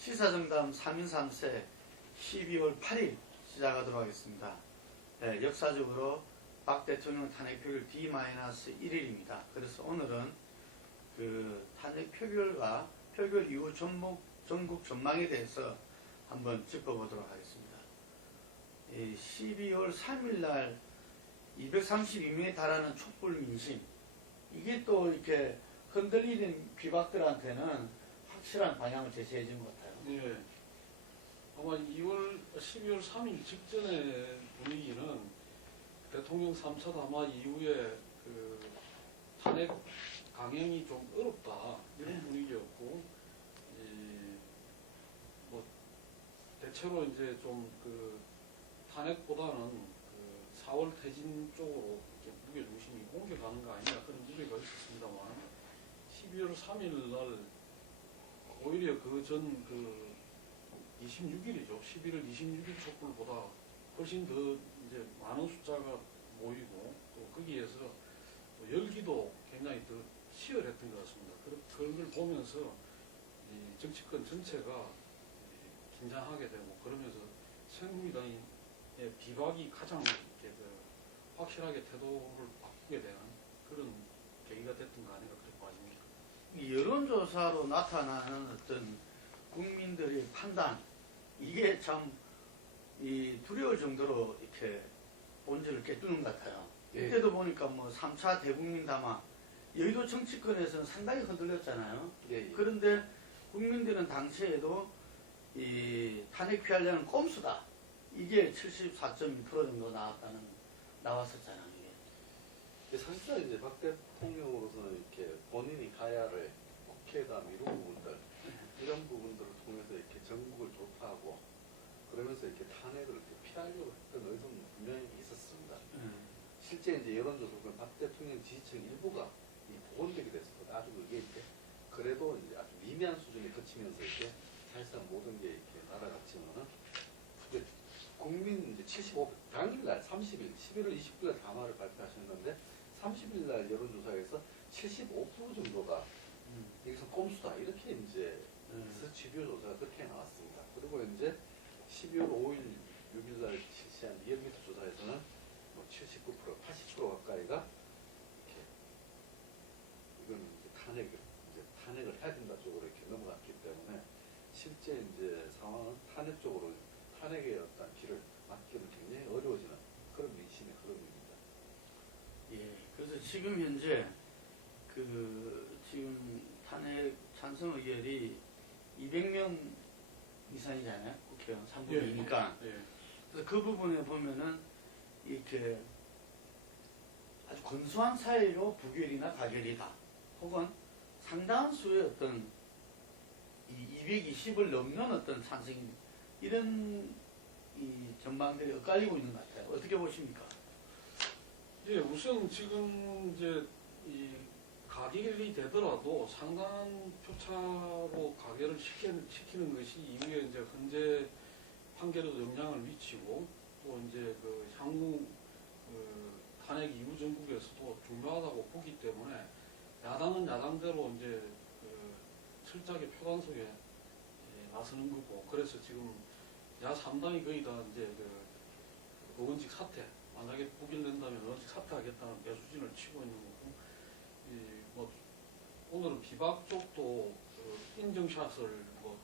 시사정담 3인 3세 12월 8일 시작하도록 하겠습니다. 네, 역사적으로 박 대통령 탄핵 표결 D-1일입니다. 그래서 오늘은 그 탄핵 표결과 표결 이후 전국 전망에 대해서 한번 짚어보도록 하겠습니다. 12월 3일 날 232명에 달하는 촛불 민심, 이게 또 이렇게 흔들리는 귀박들한테는 확실한 방향을 제시해 준 것 같아요. 네. 아마 12월 3일 직전의 분위기는 대통령 3차 담화 이후에 그 탄핵 강행이 좀 어렵다 이런 분위기였고, 뭐 대체로 이제 좀 그 탄핵보다는 그 4월 퇴진 쪽으로 무게 중심이 옮겨가는 거 아니냐 그런 우려가 있었습니다만, 12월 3일 날 오히려 그 전 그 26일이죠. 11월 26일 촛불보다 훨씬 더 이제 많은 숫자가 모이고, 또 거기에서 또 열기도 굉장히 더 치열했던 것 같습니다. 그런 걸 보면서 이 정치권 전체가 긴장하게 되고, 그러면서 새누리당의 비박이 가장 이렇게 확실하게 태도를 바꾸게 되는 그런 계기가 됐던 거 아닌가 그렇게 봐집니다. 이 여론조사로 나타나는 어떤 국민들의 판단, 이게 참 두려울 정도로 이렇게 본질을 깨뜨는 것 같아요. 이때도 보니까 뭐 3차 대국민 담화, 여의도 정치권에서는 상당히 흔들렸잖아요. 그런데 국민들은 당시에도 이 탄핵 피하려는 꼼수다, 이게 74.2% 정도 나왔었잖아요. 이게. 사실상 이제 박 대통령으로서는 이렇게 본인이 가야 할 국회의원 이런 부분들, 이런 부분들을 통해서 이렇게 전국을 돌파하고, 그러면서 이렇게 탄핵을 이렇게 피하려고 했던 의도는 분명히 있었습니다. 실제 이제 여론조사 보면 박 대통령 지지층 일부가 복원되게 됐었거든요. 아주 그게 이제 그래도 이제 아주 미미한 수준에 그치면서 이렇게 사실상 모든 게 이렇게 날아갔지만은, 이제 국민 이제 75 당일날 30일 11월 29일 담화를 발표하셨는데, 30일 날 여론조사에서 75% 정도가 여기서 꼼수다 이렇게 이제 집요 조사가 그렇게 나왔습니다. 그리고 이제 12월 5일 6일 날 실시한 리얼미터 조사에서는 뭐 79% 80% 가까이가 이렇게 이건 이제 탄핵을 해야 된다 쪽으로 이렇게 넘어갔기 때문에, 실제 이제 상황은 탄핵 쪽으로, 탄핵의 어떤 길을 막기는 굉장히 어려워지는 그런 민심의 흐름입니다. 예, 그래서 지금 현재 지금 탄핵 찬성 의결이 200명 이상이잖아요. 국회의원 3분의 2니까. 그래서 그 부분에 보면은 이렇게 아주 근소한 차이로 부결이나 가결이다, 혹은 상당한 수의 어떤 220을 넘는 어떤 찬성이, 이런 이 전망들이 엇갈리고 있는 것 같아요. 어떻게 보십니까? 예, 우선 지금 이제 이 가결이 되더라도 상당한 표차로 가결을 시키는 것이 이후에 이제 현재 판결에도 영향을 미치고, 또 이제 그 향후 탄핵 이후 전국에서도 중요하다고 보기 때문에, 야당은 야당대로 이제 철저하게 표단속에 나서는 거고, 그래서 지금 야3당이 거의 다 이제 의원직 사퇴, 만약에 부결된다면 의원직 사퇴하겠다는 배수진을 치고 있는 거고, 뭐 오늘은 비박 쪽도 인정샷을 뭐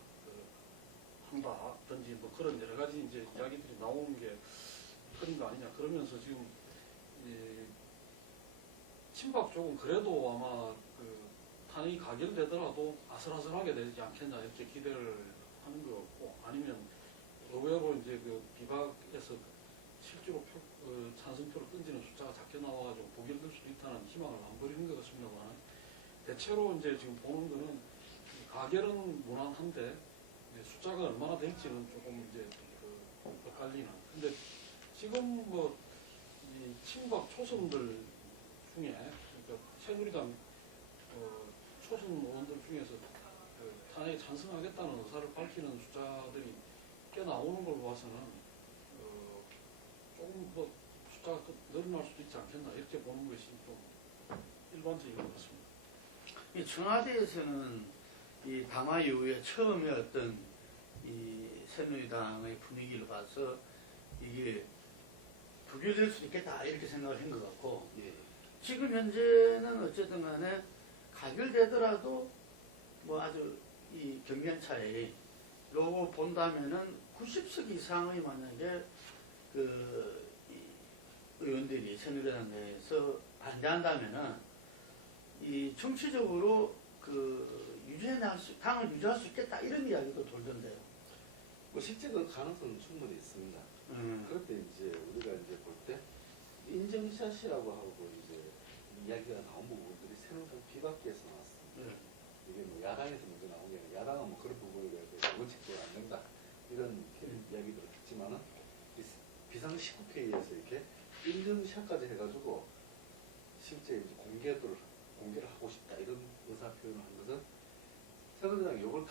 한다든지 뭐 그런 여러 가지 이제 이야기들이 나오는 게 그런 거 아니냐. 그러면서 지금 친박 쪽은 그래도 아마 탄핵이 가결되더라도 아슬아슬하게 되지 않겠나 이렇게 기대를 하는 것 같고, 아니면 의외로 이제 비박에서 실제로 찬성표를 던지는 숫자가 작게 나와가지고 부결될 수도 있다는 희망을 안 버리는 것 같습니다만, 대체로 이제 지금 보는 거는 가결은 무난한데 숫자가 얼마나 될지는 조금 이제 헷갈리는. 근데 지금 뭐 이 친박 초선들 중에, 그러니까 새누리당 초선 의원들 중에서 탄핵에 찬성하겠다는 의사를 밝히는 숫자들이 꽤 나오는 걸 봐서는 조금 뭐 숫자가 늘어날 수도 있지 않겠나 이렇게 보는 것이 좀 일반적인 것 같습니다. 청와대에서는 이 담화 이후에 처음에 어떤 이 새누리당의 분위기를 봐서 이게 부결될 수도 있겠다 이렇게 생각을 한 것 같고 예. 지금 현재는 어쨌든 간에 가결되더라도 뭐 아주 이 경련 차이 요거 본다면은 90석 이상의 만약에 이 의원들이 새누리당 내에서 반대한다면은 이 정치적으로 당을 유지할 수 있겠다 이런 이야기도 돌던데요. 뭐 실제 그 가능성은 충분히 있습니다. 그럴 때 이제 우리가 이제 볼 때 인증샷이라고 하고 이제 이야기가 나온 부분들이 새누리당 비박계에서 나왔습니다. 네. 이게 뭐 야당에서 먼저 나온 게 아니라 야당은 뭐 그런 부분에 대해서 원칙적으로 안 된다 이런 이야기들을 했지만은 비상시국회의에서 이렇게 인증샷까지 해가지고 실제 이제 공개를 하고 싶다 이런 의사 표현을 한 것은 새누리당 요걸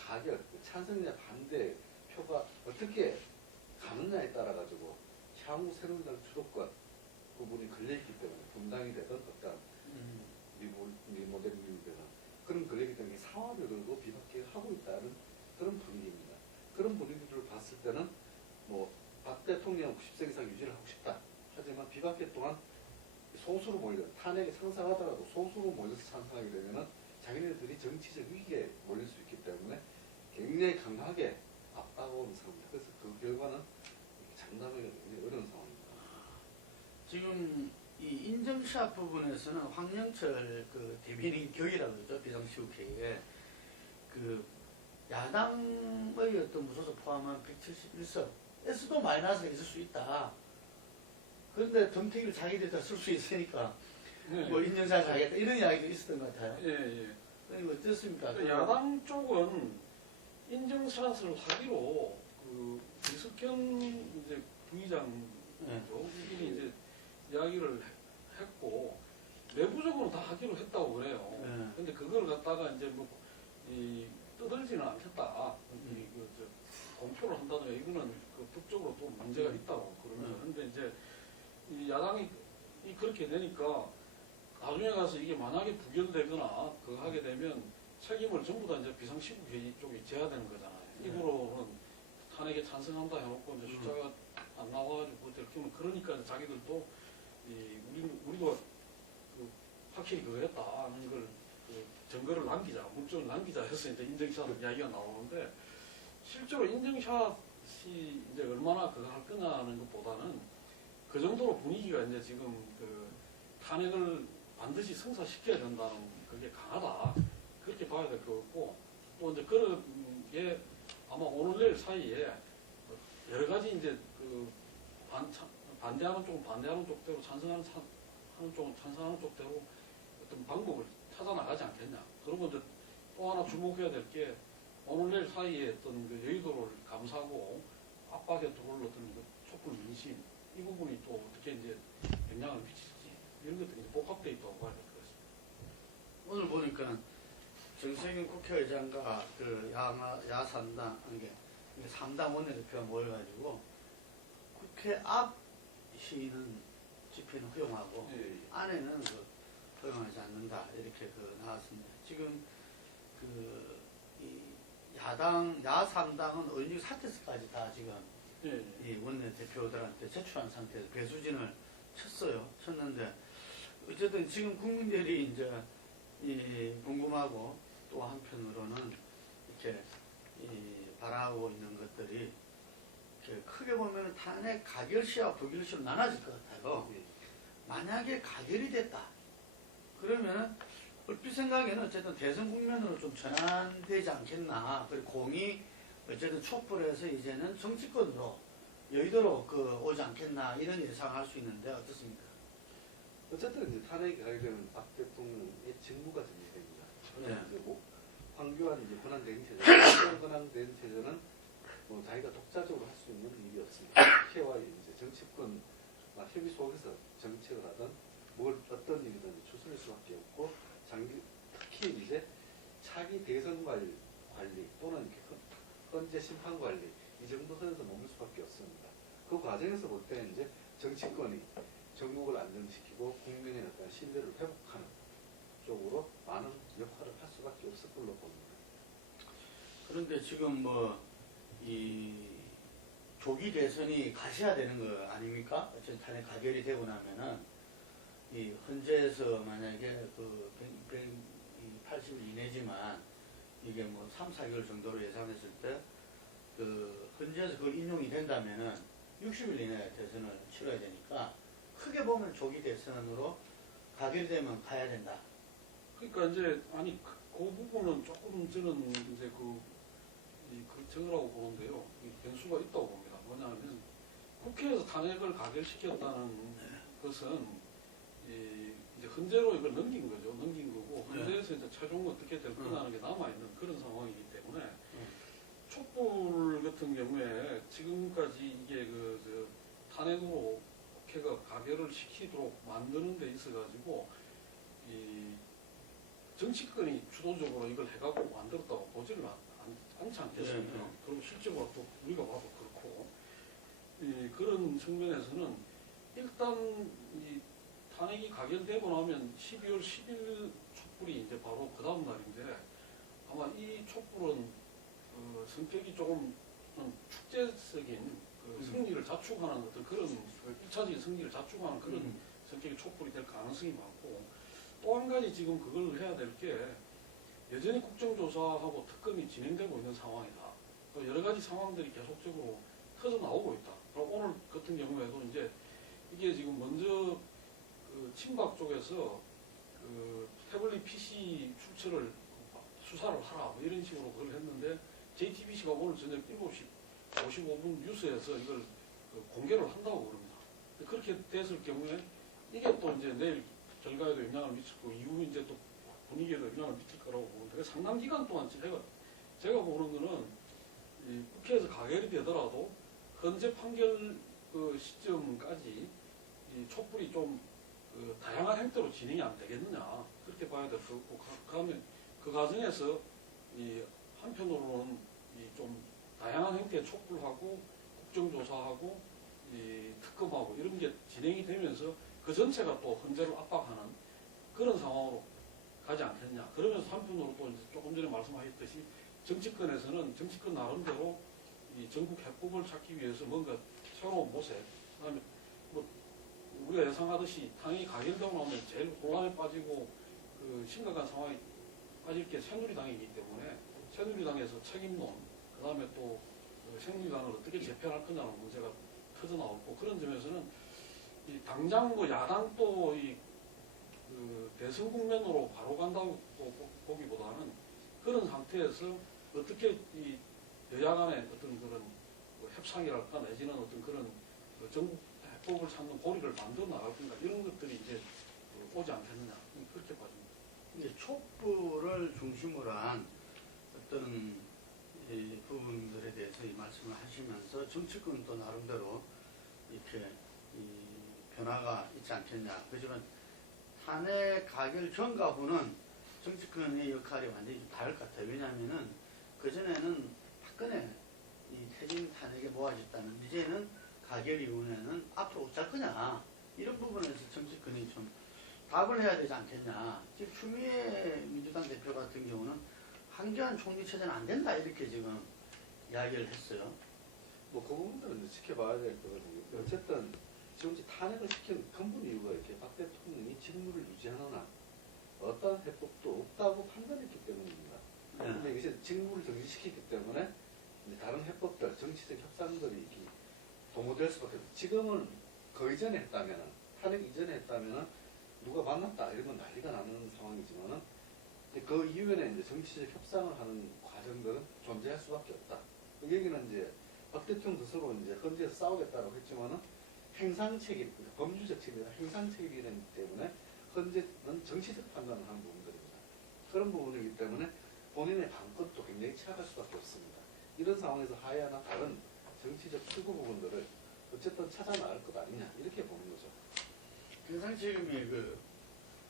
찬성이냐 반대 표가 어떻게 가느냐에 따라 가지고 향후 새누리당 주도권 부분이 걸려있기 때문에 분당이 되든 어떤 리모델링이 되든 그런 걸려있기 때문에 상황별로도 비박계가 하고 있다는 그런 분위기입니다. 그런 분위기를 봤을 때는 뭐 박 대통령 90세 이상 유지를 하고 싶다. 하지만 비박계 또한 소수로 탄핵에 상상하더라도 소수로 몰려서 찬성하게 되면은 자기네들이 정치적 위기에 몰릴 수 있기 때문에 굉장히 강하게 압박하는 상황입니다. 그래서 그 결과는 장담하기가 굉장히 어려운 상황입니다. 지금 이 인증샷 부분에서는 황영철 그 대변인 격이라고 그러죠. 비상시국회의에 야당의 어떤 무소속 포함한 171석에서도 마이너스가 있을 수 있다. 그런데 정택을 자기들이 쓸 수 있으니까 네. 뭐 인증샷 하겠다 이런 이야기도 있었던 것 같아요. 예. 이거 어떻습니까? 야당 쪽은 인증샷을 하기로 이석현 이제 부의장이죠. 이분이 이제 이야기를 했고 내부적으로 다 하기로 했다고 그래요. 네. 근데 그걸 갖다가 이제 떠들지는 않겠다. 공표를 한다든가 이거는 법적으로 또 문제가 있다고 그러면서 근데 이제 이 야당이 그렇게 되니까 나중에 가서 이게 만약에 부결되거나 그거 하게 되면 책임을 전부 다 이제 비상시국회의 쪽에 져야 되는 거잖아요. 입으로는 탄핵에 찬성한다 해놓고 이제 숫자가 안 나와가지고 들키면 그러니까 자기들도 우리도 확실히 그거 했다 하는 걸 증거를 남기자, 물증을 남기자 해서 이제 인증샷 이야기가 나오는데 실제로 인증샷이 이제 얼마나 그거 할 거냐는 것보다는 그 정도로 분위기가 이제 지금 탄핵을 반드시 성사시켜야 된다는 그게 강하다. 그렇게 봐야 될 것 같고, 또 이제 그런 게 아마 오늘 내일 사이에 여러 가지 이제 반대하는 쪽은 반대하는 쪽대로 찬성하는 쪽은 찬성하는 쪽대로 어떤 방법을 찾아 나가지 않겠냐. 그리고 이제 또 하나 주목해야 될 게 오늘 내일 사이에 어떤 여의도를 감싸고 압박에 들어올 어떤 촛불 민심 이 부분이 또 어떻게 이제 영향을 미칠지 이런 것들이 이제 복합되어 있다고 봐야 될 것 같습니다. 오늘 보니까 정세균 국회의장과 야삼당, 이게 3당 원내대표가 모여가지고 국회 앞 시위는 집회는 허용하고 안에는 허용하지 않는다 이렇게 나왔습니다. 지금 이 야삼당은 의원직 사퇴서까지 다 지금 이 원내대표들한테 제출한 상태에서 배수진을 쳤는데 어쨌든 지금 국민들이 이제 궁금하고 또 한편으로는 이렇게 바라고 있는 것들이 이렇게 크게 보면 탄핵 가결시와 부결시로 나눠질 것 같아요. 만약에 가결이 됐다 그러면 얼핏 생각에는 어쨌든 대선 국면으로 좀 전환되지 않겠나. 그리고 공이 어쨌든 촛불에서 이제는 정치권으로 여의도로 오지 않겠나 이런 예상할 수 있는데 어떻습니까? 어쨌든 이제 탄핵이 가게 되면 박 대통령의 직무가 정리됩니다. 그러면 이제 황교안 이제 권한대행 체제, 권한대행 체제는 자기가 독자적으로 할 수 있는 일이 없습니다. 국회와 이제 정치권 협의 속에서 정책을 하든 어떤 일이든 추진할 수밖에 없고 특히 이제 차기 대선 관리 또는 헌재 심판 관리 이 정도 선에서 머물 수밖에 없습니다. 그 과정에서 볼 때는 이제 정치권이 전국을 안정시키고 국민의 어떤 신뢰를 회복하는 쪽으로 많은 역할을 할 수밖에 없을 걸로 봅니다. 그런데 지금 이 조기 대선이 가셔야 되는 거 아닙니까? 어쨌든 탄핵 가결이 되고 나면은 이 헌재에서 만약에 그 180일 이내지만 이게 뭐 3, 4개월 정도로 예상했을 때 그 헌재에서 그걸 인용이 된다면은 60일 이내에 대선을 치러야 되니까 크게 보면 조기 대선으로 가결되면 가야 된다. 그러니까 이제 아니 그 부분은 조금 저는 이제 저거라고 보는데요. 이 변수가 있다고 봅니다. 뭐냐면 국회에서 탄핵을 가결시켰다는 것은 이제 헌재로 이걸 넘긴 거죠. 넘긴 거고 헌재에서 이제 최종 어떻게 될 거라는 게 남아 있는 그런 상황이기 때문에 촛불 같은 경우에 지금까지 이게 탄핵으로 국회가 가결을 시키도록 만드는 데 있어가지고 이 정치권이 주도적으로 이걸 해가고 만들었다고 보지를 않지 않겠습니까? 네. 그리고 실제로 또 우리가 봐도 그렇고 그런 측면에서는 일단 이 탄핵이 가결되고 나면 12월 10일 촛불이 이제 바로 그 다음 날인데 아마 이 촛불은 성격이 조금 축제적인 승리를 자축하는 어떤 그런 1차적인 승리를 자축하는 그런 성격의 촛불이 될 가능성이 많고 또 한 가지 지금 그걸 해야 될 게 여전히 국정조사하고 특검이 진행되고 있는 상황이다. 또 여러 가지 상황들이 계속적으로 터져 나오고 있다. 그리고 오늘 같은 경우에도 이제 이게 지금 먼저 친박 쪽에서 태블릿 PC 출처를 수사를 하라 뭐 이런 식으로 그걸 했는데 JTBC가 오늘 저녁 7시 55분 뉴스에서 이걸 공개를 한다고 그럽니다. 그렇게 됐을 경우에 이게 또 이제 내일 결과에도 영향을 미칠 거고 이후 이제 또 분위기에도 영향을 미칠 거라고 보는데 상당 기간 동안 제가 보는 거는 이 국회에서 가결이 되더라도 현재 판결 시점까지 이 촛불이 좀 다양한 형태로 진행이 안 되겠느냐 그렇게 봐야 될 것 같고 그다음에 그 과정에서 이 한편으로는 이 좀 다양한 형태의 촛불하고 국정조사하고 이 특검하고 이런 게 진행이 되면서 그 전체가 또 헌재를 압박하는 그런 상황으로 가지 않겠냐. 그러면서 한편으로 또 이제 조금 전에 말씀하셨듯이 정치권에서는 정치권 나름대로 이 전국 해법을 찾기 위해서 뭔가 새로운 모색, 그다음에 뭐 우리가 예상하듯이 탄핵이 가결되고 나면 제일 혼란에 빠지고 심각한 상황에 빠질 게 새누리당이기 때문에 새누리당에서 책임론, 그다음에 또 새누리당을 어떻게 재편할 거냐는 문제가 터져 나오고 그런 점에서는 이 당장 야당 또 대선 국면으로 바로 간다고 보기보다는 그런 상태에서 어떻게 이 여야 간의 어떤 그런 협상이랄까 내지는 어떤 그런 전국 해법을 찾는 고리를 만들어 나갈 건가 이런 것들이 이제 오지 않겠느냐 그렇게 봐집니다. 이제 촛불을 중심으로 한 어떤 이 부분들에 대해서 이 말씀을 하시면서 정치권은 또 나름대로 이렇게 이 변화가 있지 않겠냐. 그렇지만 탄핵 가결 전과 후는 정치권의 역할이 완전히 좀 다를 것 같아요. 왜냐하면은 그전에는 박근혜 이 퇴진 탄핵에 모아졌다는 이제는 가결 이후에는 앞으로 어쩔 거냐. 이런 부분에서 정치권이 좀 답을 해야 되지 않겠냐. 지금 추미애 민주당 대표 같은 경우는 한교안 총리 체제는 안 된다 이렇게 지금 이야기를 했어요. 뭐 그 부분들은 이제 지켜봐야 될 거거든요. 어쨌든 지금 탄핵을 시킨 근본 이유가 이렇게 박 대통령이 직무를 유지하느나 어떠한 해법도 없다고 판단했기 때문입니다. 근데 이제 직무를 정지시키기 때문에 이제 다른 해법들, 정치적 협상들이 이렇게 도모될 수밖에 없어요. 지금은 그 이전에 했다면은, 탄핵 이전에 했다면은 누가 만났다 이런 건 난리가 나는 상황이지만은 그 이후에는 이제 정치적 협상을 하는 과정들은 존재할 수밖에 없다. 그 얘기는 이제 박 대통령 스스로 이제 헌재에서 싸우겠다고 했지만은 행상 책임, 범주적 책임이나 행상 책임이기 때문에 헌재는 정치적 판단을 하는 부분들입니다. 그런 부분이기 때문에 본인의 방법도 굉장히 취약할 수밖에 없습니다. 이런 상황에서 하야나 다른 정치적 추구 부분들을 어쨌든 찾아 나갈 것 아니냐 이렇게 보는 거죠. 행상 책임이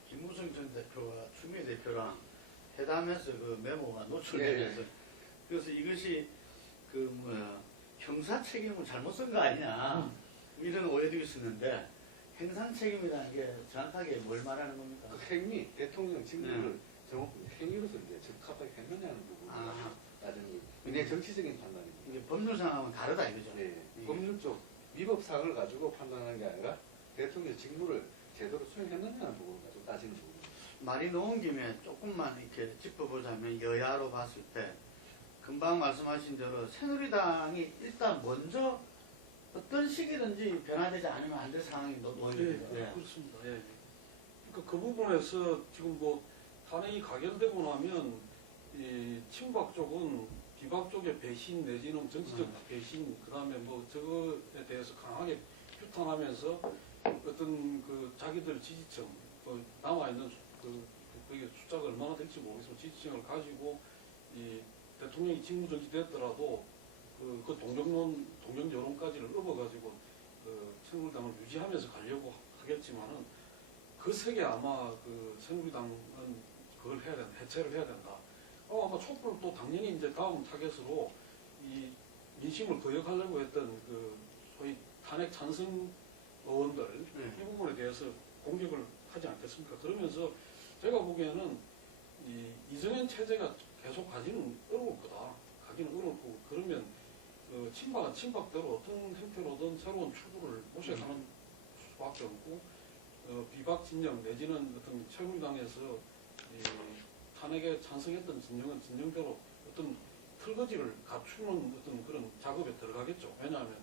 김무성 전 대표와 추미애 대표랑 회담에서 그 메모가 노출되면서 그래서 이것이 형사 책임을 잘못 쓴 거 아니냐 이런 오해도 있었는데 행상 책임이라는 게 정확하게 뭘 말하는 겁니까? 그 행위, 대통령 직무를 행위로서 이제 적합하게 행하냐는 부분이 나중에 굉장히 정치적인 판단입니다. 이게 법률상하고는 다르다 이거죠. 네, 예. 법률적 위법사항을 가지고 판단하는 게 아니라 대통령 직무를 제대로 수행했느냐는 부분을 가지고 따지는 부분입니다. 말이 놓은 김에 조금만 이렇게 짚어보자면 여야로 봤을 때 금방 말씀하신 대로 새누리당이 일단 먼저 어떤 시기든지 변화되지 않으면 안 될 상황이 놓여있거든요. 예, 그렇습니다. 예. 그러니까 그 부분에서 지금 뭐 탄핵이 가결되고 나면 이 친박 쪽은 비박 쪽의 배신 내지는 정치적 배신, 그다음에 뭐 저거에 대해서 강하게 규탄하면서 어떤 그 자기들 지지층, 그 남아 있는 그게 숫자가 얼마나 될지 모르겠지만 지지층을 가지고 이 대통령이 직무 정지됐더라도 그 동정 여론까지를 업어가지고 그 새누리당을 유지하면서 가려고 하겠지만은 그 색에 아마 그 새누리당은 그걸 해야 된다, 해체를 해야 된다. 아마 촛불 또 당연히 이제 다음 타겟으로 이 민심을 거역하려고 했던 그 소위 탄핵 찬성 의원들 이 부분에 대해서 공격을 하지 않겠습니까? 그러면서 제가 보기에는 이정현 체제가 계속 가지는 어려울 거다. 가기는 어려울 거고, 그러면 그 친박은 친박대로 어떤 형태로든 새로운 출구를 모색하는 수밖에 없고, 비박 진영 내지는 어떤 새누리당에서 탄핵에 찬성했던 진영은 진영대로 어떤 틀거지를 갖추는 어떤 그런 작업에 들어가겠죠. 왜냐하면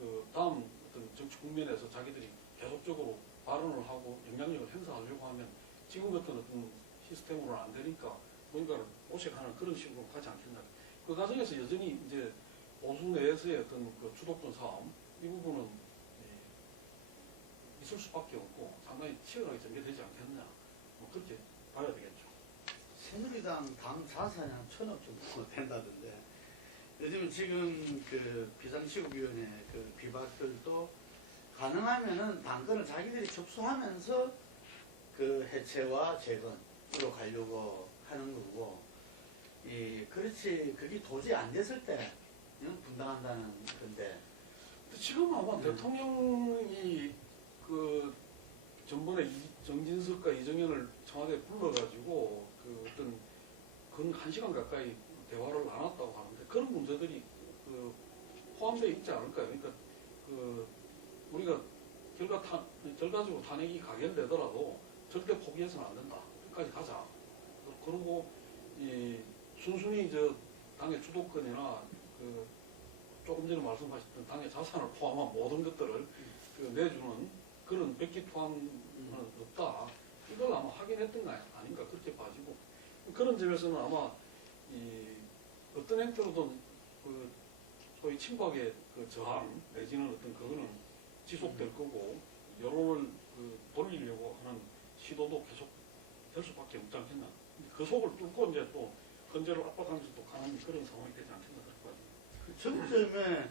그 다음 어떤 정치 국면에서 자기들이 계속적으로 발언을 하고 영향력을 행사하려고 하면 지금 같은 어떤 시스템으로는 안 되니까 뭔가를 모색하는 그런 식으로 가지 않겠나. 그 과정에서 여전히 이제 보수 내에서의 어떤 그 주도권 싸움 이 부분은 있을 수밖에 없고 상당히 치열하게 전개되지 않겠냐. 뭐 그렇게 봐야 되겠죠. 새누리당 당 자산이 1,000억 정도 된다던데 요즘 지금 그 비상시국위원회 그 비박들도 가능하면은 당권을 자기들이 접수하면서 그 해체와 재건으로 가려고 하는 거고, 그렇지 그게 도저히 안 됐을 때는 분당한다는 건데. 지금 아마 대통령이 그 전번에 정진석과 이정현을 청와대에 불러가지고 그 어떤 근 1시간 가까이 대화를 나눴다고 하는데 그런 문제들이 그 포함되어 있지 않을까요? 그러니까 그 우리가 결과적으로 탄핵이 가결되더라도 절대 포기해서는 안 된다. 끝까지 가자. 그리고 순순히 당의 주도권이나 그 조금 전에 말씀하셨던 당의 자산을 포함한 모든 것들을 내주는 그런 백기투항은 없다. 이걸 아마 확인했던 거 아닌가 그렇게 봐지고, 그런 점에서는 아마 어떤 형태로든 그 소위 친박의 그 저항 내지는 어떤 그거는 지속될 거고, 여론을 돌리려고 하는 시도도 계속 될 수밖에 없지 않겠나. 그 속을 뚫고 이제 또 헌재를 압박하면서 또 가는 그런 상황이 되지 않겠나 그럴 그 정점에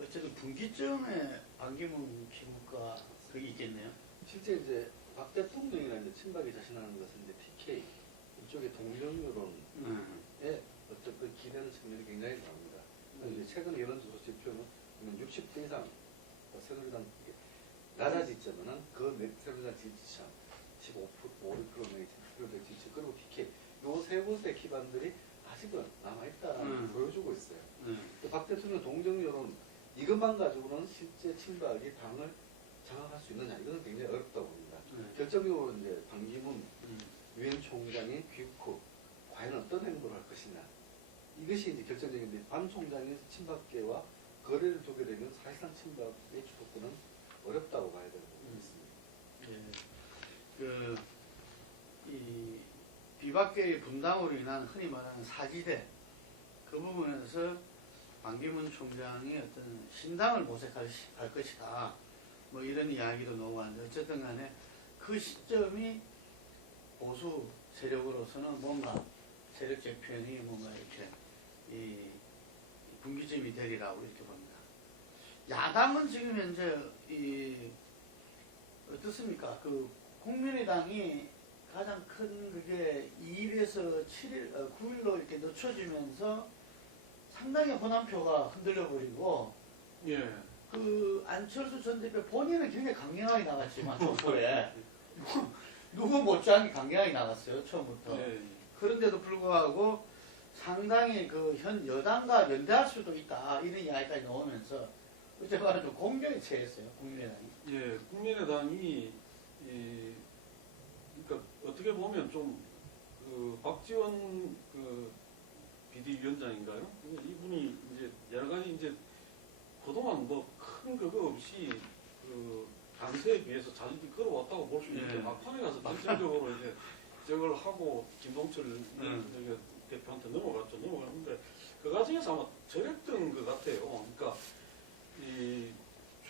어쨌든 분기점에 안기문 기무가 그게 있겠네요. 실제 이제 박 대통령이나 이제 친박이 자신하는 것은 이제 TK 이쪽의 동정여론에 어떤 그 기대는 측면이 굉장히 강합니다. 이제 최근 여론조사 지표는 60대 이상 새누리당 낮아지자면은 그 새누리당 지지층 15%, 5% 내지 10% 지지 그리고 TK 요 세 곳의 기반들이 아직은 남아있다는 보여주고 있어요. 박 대통령 동정여론 이것만 가지고는 실제 친박이 당을 장악할 수 있느냐 이거는 굉장히 어렵다고 봅니다. 결정적으로 이제 반기문 유엔 총장의 귀국 후 과연 어떤 행보를 할 것이냐 이것이 이제 결정적인데 반 총장이 친박계와 거래를 두게 되면 사실상 친박의 주도권은 어렵다고 봐야 되는 부분이 있습니다. 이 비박계의 분당으로 인한 흔히 말하는 사지대 그 부분에서 반기문 총장이 어떤 신당을 모색할 것이다. 뭐 이런 이야기도 나오고 하는데 어쨌든 간에 그 시점이 보수 세력으로서는 뭔가 세력 재편이 뭔가 이렇게 이 분기점이 되리라고 이렇게 봅니다. 야당은 지금 현재 어떻습니까? 그 국민의당이 가장 큰 그게 2일에서 9일로 이렇게 늦춰지면서 상당히 호남표가 흔들려 버리고, 그 안철수 전 대표 본인은 굉장히 강경하게 나갔지만 촛불에 누구 못지않게 강경하게 나갔어요 처음부터. 그런데도 불구하고 상당히 그 현 여당과 연대할 수도 있다 이런 이야기까지 나오면서 어째 말은 좀 공격에 처했어요 국민의당이. 예, 국민의당이 그러니까 어떻게 보면 좀 그 박지원 그 비대위원장인가요? 이분이 이제 여러 가지 이제 그동안 뭐 큰 그거 없이 그 강세에 비해서 잘 끌어왔다고 볼 수 있는데 예. 막판에 가서 결정적으로 이제 저걸 하고 김동철 저기 대표한테 넘어갔는데 그 과정에서 아마 저랬던 것 같아요. 그러니까 이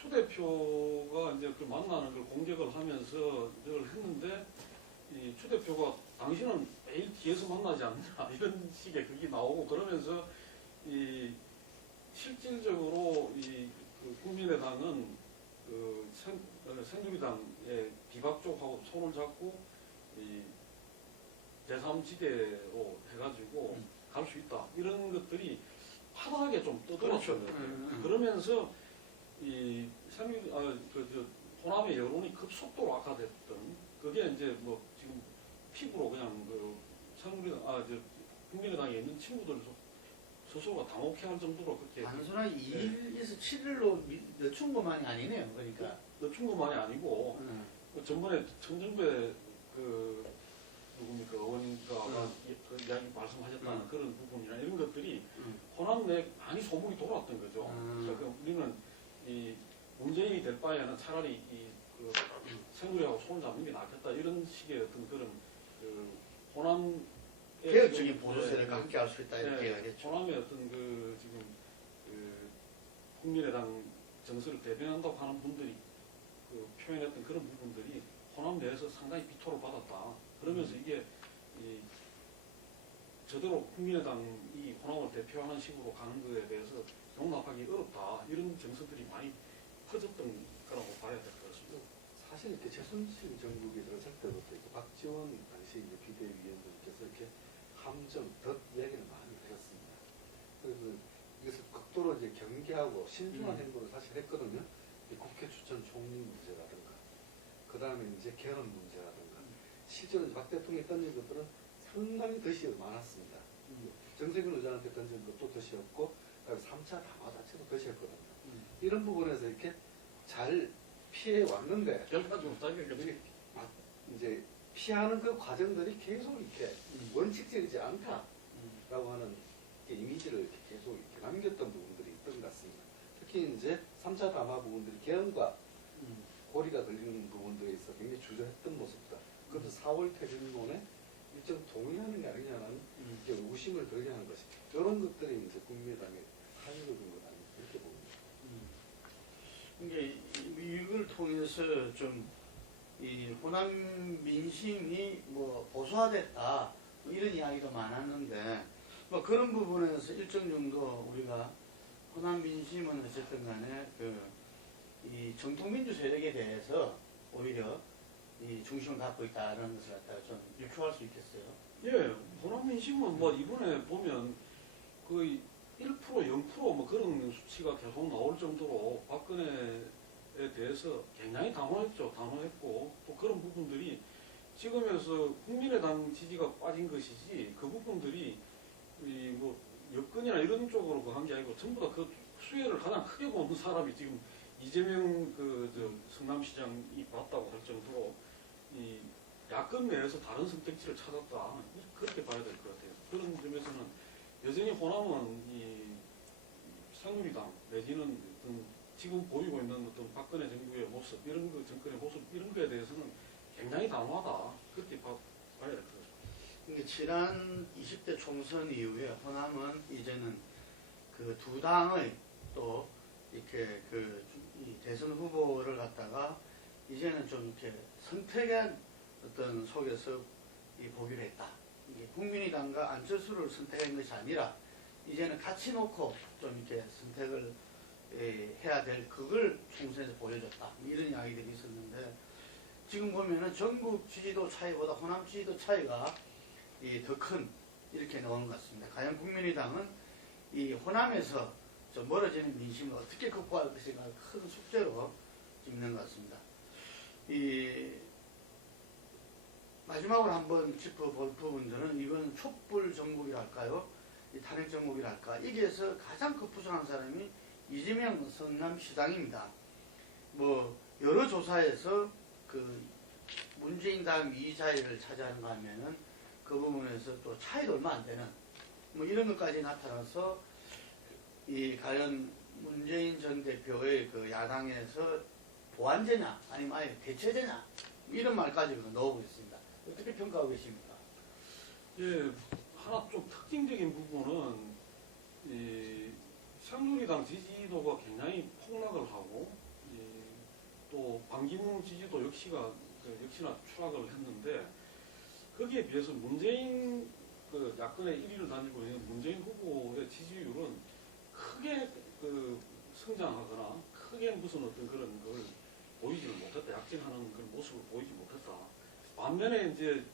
추 대표가 이제 그 만나는 걸 공격을 하면서 이걸 했는데 이 추 대표가 당신은 매일 뒤에서 만나지 않느냐 이런 식의 그게 나오고 그러면서 이 실질적으로 그 국민의당은 그 새누리당의 비박 쪽하고 손을 잡고 이 제3지대로 해가지고 갈 수 있다 이런 것들이 파다하게 좀 떠들었죠. 그렇죠. 그러면서 이 호남의 여론이 급속도로 악화됐던 그게 이제 뭐 지금 피부로 그냥 그 국민의당에 있는 친구들 스스로가 당혹해할 정도로 그렇게 단순한 2일에서 7일로 늦춘 것만이 아니네요. 그러니까. 늦춘 것만이 아니고 전번에 천정배 그 누굽니까 의원님과 그 이야기 말씀하셨다는 그런 부분이나 이런 것들이 호남 내 많이 소문이 돌았던 거죠. 그러니까 우리는 이 문재인이 될 바에는 차라리 그 새누리하고 손을 잡는 게 낫겠다 이런 식의 어떤 그런 그 호남 개혁적인 보수세력과 함께 할 수 있다 이렇게 이야기했죠. 호남의 어떤 그 지금 그 국민의당 정서를 대변한다고 하는 분들이 그 표현했던 그런 부분들이 호남 내에서 상당히 비토를 받았다. 그러면서 이게 저대로 국민의당이 호남을 대표하는 식으로 가는 것에 대해서 용납하기 어렵다. 이런 정서들이 많이 퍼졌던 거라고 봐야 될 것 같습니다. 사실 이렇게 최순실 정국이 들어설 때부터 이렇게 박지원 당시 이제 비대위원장께서 이렇게 함정, 덧 이야기를 많이 하셨습니다. 그래서 이것을 극도로 이제 경계하고 신중한 행보를 사실 했거든요. 국회 추천 총리 문제라든가, 그 다음에 이제 개헌 문제라든가, 실제로 박 대통령이 던진 것들은 상당히 덫이 많았습니다. 정세균 의장한테 던진 것도 덫이었고, 3차 담화 자체도 덫이었거든요. 이런 부분에서 이렇게 잘 피해 왔는데, 결과적으로 자기가 이제 피하는 그 과정들이 계속 이렇게 원칙적이지 않다라고 하는 이미지를 이렇게 계속 이렇게 남겼던 부분들이 있던 것 같습니다. 특히 이제 3차 담화 부분들이 개헌과 고리가 걸리는 부분들에 있어 굉장히 주저했던 모습들. 그것도 4월 퇴진론에 일정 동의하는 게 아니냐는 이제 의구심을 들게 하는 것이 이런 것들이 이제 국민의당의 한의적인 것 아닌가 이렇게 봅니다. 이게 이걸 통해서 좀 이 호남 민심이 뭐 보수화됐다 뭐 이런 이야기도 많았는데 뭐 그런 부분에서 일정 정도 우리가 호남 민심은 어쨌든 간에 이 정통민주 세력에 대해서 오히려 이 중심을 갖고 있다는 것을 갖다가 좀 유추할 수 있겠어요. 예, 호남 민심은 뭐 이번에 보면 거의 1% 0% 그런 수치가 계속 나올 정도로 박근혜에 대해서 굉장히 단호했고 또 그런 부분들이 지금에서 국민의당 지지가 빠진 것이지 그 부분들이 뭐 여권이나 이런 쪽으로 한 게 아니고 전부 다 그 수혜를 가장 크게 보는 사람이 지금 이재명 성남시장이 봤다고 할 정도로 이 야권 내에서 다른 선택지를 찾았다 그렇게 봐야 될 것 같아요. 그런 점에서는 여전히 호남은 이 새누리당 내지는 어떤 지금 보이고 있는 어떤 박근혜 정부의 모습 이런 그 정권의 모습 이런 거에 대해서는 굉장히 단호하다 그렇게 봐야 될 것 같아요. 근데 지난 20대 총선 이후에 호남은 이제는 그 두 당의 또 이렇게 이 대선 후보를 갖다가 이제는 좀 이렇게 선택한 어떤 속에서 보기로 했다. 이게 국민의당과 안철수를 선택한 것이 아니라 이제는 같이 놓고 좀 이렇게 선택을 해야 될 그걸 총선에서 보여줬다. 이런 이야기들이 있었는데 지금 보면은 전국 지지도 차이보다 호남 지지도 차이가 더 큰 이렇게 나오는 것 같습니다. 과연 국민의당은 이 호남에서 좀 멀어지는 민심을 어떻게 극복할 것인가 큰 숙제로 있는 것 같습니다. 마지막으로 한번 짚어볼 부분들은 이건 촛불 정국이랄까요? 이 탄핵 정국이랄까 여기에서 가장 급부상한 사람이 이재명 성남시장입니다. 뭐 여러 조사에서 그 문재인 다음 이자희를 차지하는가 하면은 그 부분에서 또 차이도 얼마 안 되는 뭐 이런 것까지 나타나서 이 과연 문재인 전 대표의 그 야당에서 보완제냐 아니면 아예 대체제냐 이런 말까지 넣어보고 있습니다. 어떻게 평가하고 계십니까? 예, 하나 좀 특징적인 부분은 이 새누리당 지지도가 굉장히 폭락을 하고 또 반기문 지지도 역시나 추락을 했는데 거기에 비해서 문재인 그 야권의 1위를 다니고 있는 문재인 후보의 지지율은 크게 그 성장하거나 크게 무슨 어떤 그런 걸 보이지를 못했다. 약진하는 그런 모습을 보이지 못했다. 반면에 이제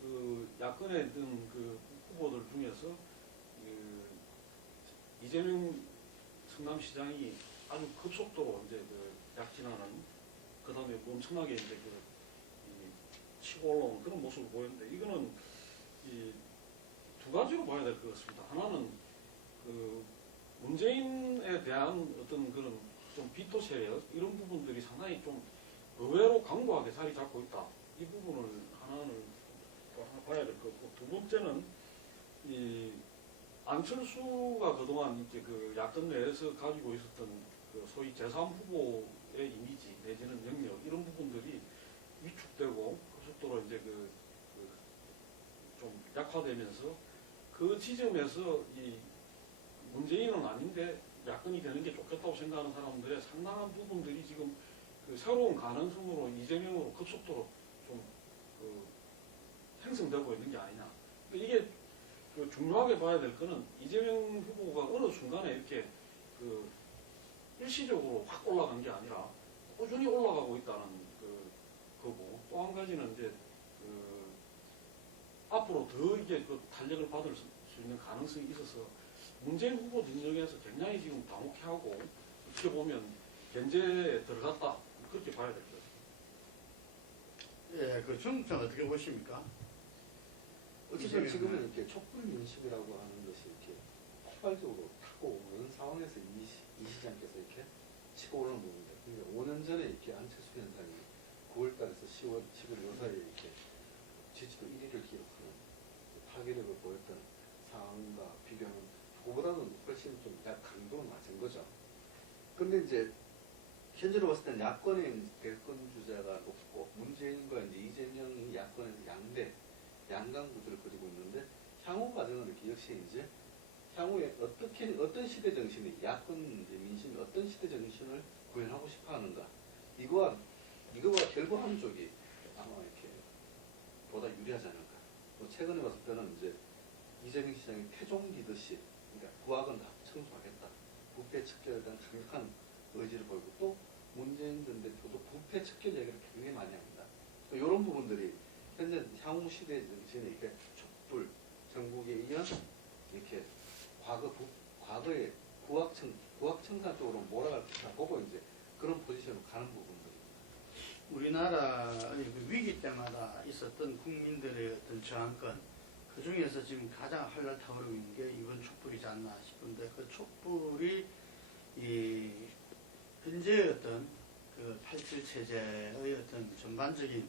그 야권의 어떤 그 후보들 중에서 그 이재명 성남시장이 아주 급속도로 이제 그 약진하는 그 다음에 엄청나게 이제 그 치고 올라오는 그런 모습을 보였는데 이거는 이 두 가지로 봐야 될 것 같습니다. 하나는 그 문재인에 대한 어떤 그런 좀 비토 세력 이런 부분들이 상당히 좀 의외로 강고하게 자리 잡고 있다. 이 부분을 하나는 또 하나 봐야 될 것 같고 두 번째는 이 안철수가 그동안 이제 그 야권 내에서 가지고 있었던 그 소위 제3 후보의 이미지 내지는 영역 이런 부분들이 위축되고 급속도로 이제 좀 약화되면서 그 지점에서 이 문재인은 아닌데 야권이 되는 게 좋겠다고 생각하는 사람들의 상당한 부분들이 지금 그 새로운 가능성으로 이재명으로 급속도로 좀 형성되고 있는 게 아니냐. 이게 그 중요하게 봐야 될 거는 이재명 후보가 어느 순간에 이렇게 그 일시적으로 확 올라간 게 아니라 꾸준히 올라가고 있다는 거고 또 한 가지는 이제 앞으로 더 이게 그 탄력을 받을 수 있는 가능성이 있어서 문재인 후보 진영에서 굉장히 지금 당혹해하고 어떻게 보면 견제에 들어갔다 그렇게 봐야 될 거예요. 예, 그 정부장 어떻게 보십니까? 어쨌든 지금은 이렇게 촛불 민심이라고 하는 것이 이렇게 폭발적으로 타고 오는 상황에서 이 시장께서 이렇게 치고 오르는 부분인데, 그러니까 5년 전에 이렇게 안철수 현상이 9월달에서 10월 요 사이에 이렇게 지지도 1위를 기록하는 파괴력을 보였던 상황과 비교하면 그거보다는 훨씬 좀 강도는 낮은 거죠. 그런데 이제 현재로 봤을 때는 야권의 대권 주자가 높고 문재인과 이제 이재명이 야권에서 양강 구도를 그리고 있는데 향후 과정은 이렇게 역시 이제 향후에 어떤 시대 정신이 야권 민심이 어떤 시대 정신을 구현하고 싶어 하는가 이거와 결부하는 쪽이 아마 이렇게 보다 유리하지 않을까. 또 최근에 봤을 때는 이제 이재명 시장이 태종 리더십, 그러니까 부학은 다 청소하겠다. 부패 척결에 대한 강력한 의지를 보이고 또 문재인 전 대표도 부패 척결 얘기를 굉장히 많이 합니다. 이런 부분들이 현재 향후 시대의 정신에 이렇게 촛불 전국에 의한 이렇게 과거의 부학청산 쪽으로 몰아갈 것이다 보고 이제 그런 포지션으로 가는 부분들입니다. 우리나라의 그 위기 때마다 있었던 국민들의 어떤 저항권 그 중에서 지금 가장 활발 타오르고 있는 게 이번 촛불이지 않나 싶은데 그 촛불이 이 현재의 어떤 그 87 체제의 어떤 전반적인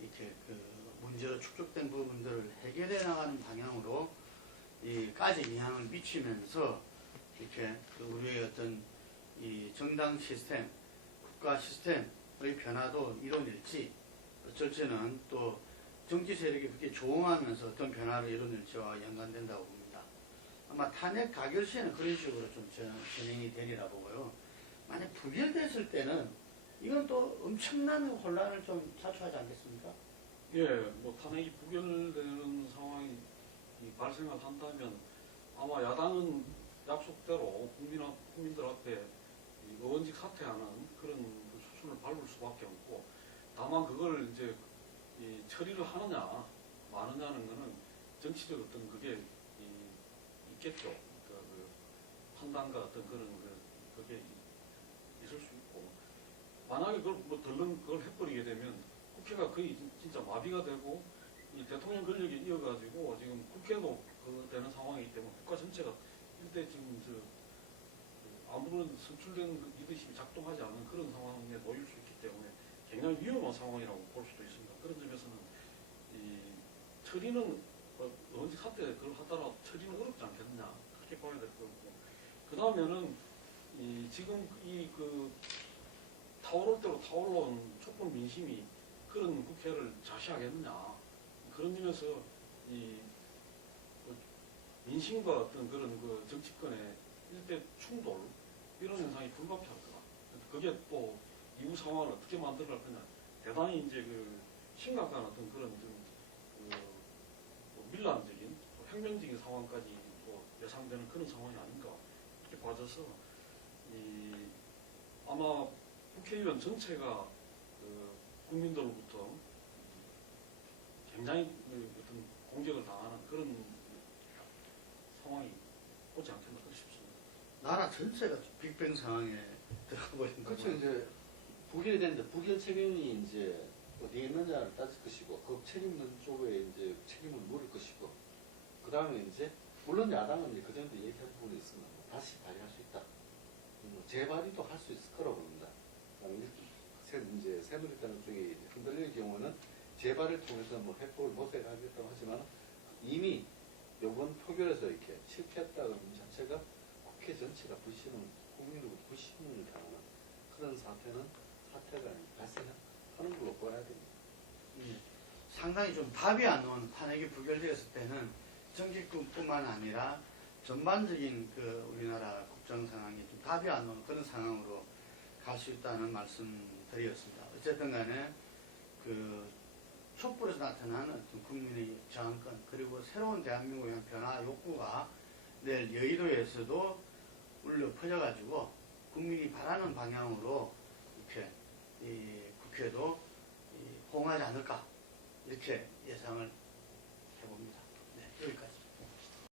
이렇게 그 문제로 축적된 부분들을 해결해 나가는 방향으로 까지 영향을 미치면서 이렇게 그 우리의 어떤 이 정당 시스템, 국가 시스템의 변화도 이뤄낼지 어쩔지는 또 정치 세력이 그렇게 조응하면서 어떤 변화를 이뤄낼지와 연관된다고 봅니다. 아마 탄핵 가결 시에는 그런 식으로 좀 진행이 되리라 보고요. 만약 부결됐을 때는 이건 또 엄청난 혼란을 좀 자초하지 않겠습니까? 예, 뭐 탄핵이 부결되는 상황이 발생을 한다면 아마 야당은 약속대로 국민들 앞에 의원직 사퇴하는 그런 그 수순을 밟을 수밖에 없고, 다만 그걸 이제 처리를 하느냐 마느냐는 거는 정치적 어떤 그게 있겠죠. 그 판단과 어떤 그런 그게 있을 수 있고, 만약에 그걸 뭐 덜렁 그걸 해버리게 되면 국회가 거의 진짜 마비가 되고 이 대통령 권력이 이어가지고 지금 국회도 되는 상황이기 때문에 국가 전체가 일대 지금 아무런 선출된 리더십이 작동하지 않는 그런 상황에 놓일 수 있기 때문에 굉장히 위험한 상황이라고 볼 수도 있습니다. 그런 점에서는 이 처리는 언제 사태 그걸 하더라도 처리는 어렵지 않겠느냐 그렇게 봐야 될 거고 그 다음에는 지금 타오를 대로 타올라온 촛불 민심이 그런 국회를 자시하겠느냐 그런 점에서 민심과 어떤 그런 정치권의 일대 충돌 이런 현상이 불가피할 거다. 그게 또 이후 상황을 어떻게 만들어갈 거냐 대단히 이제 심각한 어떤 그런 밀란적인 혁명적인 상황까지 예상되는 그런 상황이 아닌가 이렇게 봐져서 아마 국회의원 전체가 국민들로부터 굉장히 어떤 공격을 당하는 그런 상황이 오지 않겠나 싶습니다. 나라 전체가 빅뱅 상황에 들어버린 거죠. 그렇죠. 이제 부결이 되는데 부결 책임이 이제 어디에 있느냐를 따질 것이고 그 책임 있는 쪽에 이제 책임을 물을 것이고 그 다음에 이제 물론 야당은 이제 그전에도 얘기한 부분이 있습니다. 다시 발의할 수 있다. 재발의도 할 수 있을 거라고 봅니다. 이제 새누리당 쪽이 흔들릴 경우는 재발을 통해서 회복을 모색하겠다고 하지만 이미 이번 표결에서 이렇게 실패했다는 자체가 국회 전체가 국민으로부터 불신을 당하는 그런 사태가 발생하는 걸로 봐야 됩니다. 상당히 좀 답이 안 나오는 탄핵이 부결되었을 때는 정치권뿐만 아니라 전반적인 우리나라 국정 상황이 좀 답이 안 나오는 그런 상황으로 갈 수 있다는 말씀드렸습니다. 어쨌든 간에 촛불에서 나타나는 어떤 국민의 저항권 그리고 새로운 대한민국의 변화 욕구가 내일 여의도에서도 울려 퍼져가지고 국민이 바라는 방향으로 이렇게 국회도 호응하지 않을까 이렇게 예상을